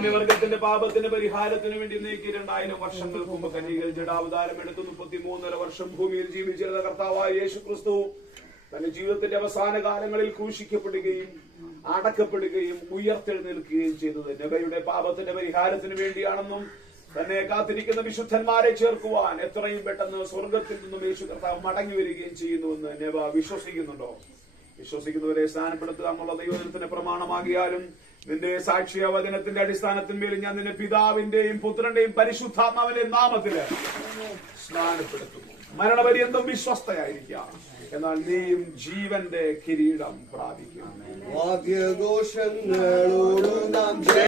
സാമ്യവർഗത്തിന്റെ പാപത്തിന്റെ പരിഹാരത്തിന് വേണ്ടി നീക്കി 2000 വർഷങ്ങൾക്ക് മുമ്പ് കന്യകയിൽ ജഡാവതാരം എടുത്ത് 33.5 വർഷം ഭൂമിയിൽ ജീവിച്ചിരുന്ന കർത്താവായ യേശു ക്രിസ്തു തന്റെ ജീവിതത്തിന്റെ അവസാന കാലങ്ങളിൽ ക്രൂശിക്കപ്പെടുകയും അടക്കപ്പെടുകയും ഉയർത്തെഴുന്നേൽക്കുകയും ചെയ്തത് നെബയുടെ പാപത്തിന്റെ പരിഹാരത്തിന് വേണ്ടിയാണെന്നും തന്നെ കാത്തിരിക്കുന്ന വിശുദ്ധന്മാരെ ചേർക്കുവാൻ എത്രയും പെട്ടെന്ന് സ്വർഗത്തിൽ നിന്നും യേശു കർത്താവ് മടങ്ങി വരികയും ചെയ്യുന്നുവെന്ന് നെബ വിശ്വസിക്കുന്നുണ്ടോ? വിശ്വസിക്കുന്നവരെ സ്നാനപ്പെടുത്തുക എന്നുള്ള ദൈവജനത്തിന്റെ പ്രമാണമാകിയാലും നിന്റെ സാക്ഷ്യ വചനത്തിന്റെ അടിസ്ഥാനത്തിന്മേൽ ഞാൻ നിന്നെ പിതാവിന്റെയും പുത്രന്റെയും പരിശുദ്ധാത്മാവിന്റെ നാമത്തില് സ്നാനപ്പെടുത്തുന്നു. മരണപര്യന്തം വിശ്വസ്തയായിരിക്കാം, എന്നാൽ നീയും ജീവന്റെ കിരീടം പ്രാപിക്കും. വാദ്യഘോഷങ്ങളോട്